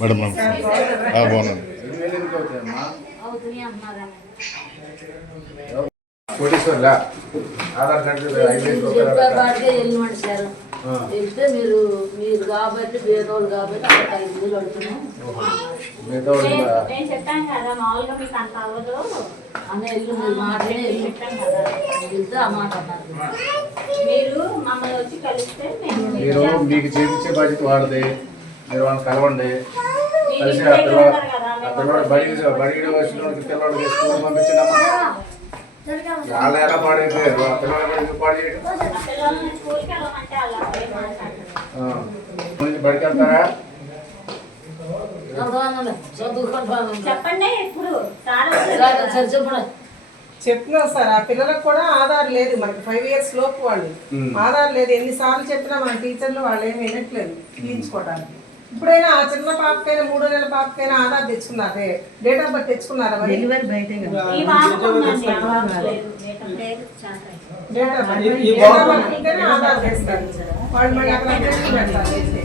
Madam బాగున్నాను కోటేశ్వర్లా? Aadhaar card వెళ్తే మీరు మీరు కాబట్టి పేదోళ్ళు కాబట్టి అక్కడ ఐదు వేలు నేను చెప్పాను కదా మామూలుగా మీకు అంత అవ్వదు. అన్న ఇల్లు మీరు మాటనే ఇల్లు. చెప్పాను కదా వెళ్తే ఆ మాట అన్నారు. మీరు మమ్మల్ని వచ్చి కలిస్తే మేము మీరు మీకు చేయించే బాధ్యత వాళ్ళది మీరు వాళ్ళని కలవండి. కలిసి ఆ పిల్లవాడు ఆ పిల్లవాడు బడికి బడికి వచ్చిన పిల్లవాడికి స్కూల్ వాళ్ళు ఎలా పాడైపోయారు? ఆ పిల్లవాడు బడికి పాడు చేయడం బడికి వెళ్తారా చెప్పండి ఇప్పుడు చెప్పండి చెప్పినా సార్ ఆ పిల్లలకు కూడా ఆధార్ లేదు. మనకి ఫైవ్ ఇయర్స్ లోపు వాళ్ళు. ఆధార్ లేదు. ఎన్నిసార్లు చెప్పినా మన టీచర్లు వాళ్ళు ఏమి వినట్లేదు తీయించుకోవడానికి ఇప్పుడైనా ఆ చిన్న పాపకైనా మూడో నెలల పాపకైనా ఆధార్ తెచ్చుకున్నారే? డేట్ ఆఫ్ బర్త్ తెచ్చుకున్నారా డెలివరీ బయటే డేట్ ఆఫ్ బర్త్ ఆధార్ తెస్తారు. వాళ్ళు మళ్ళీ అక్కడ పెడతారు.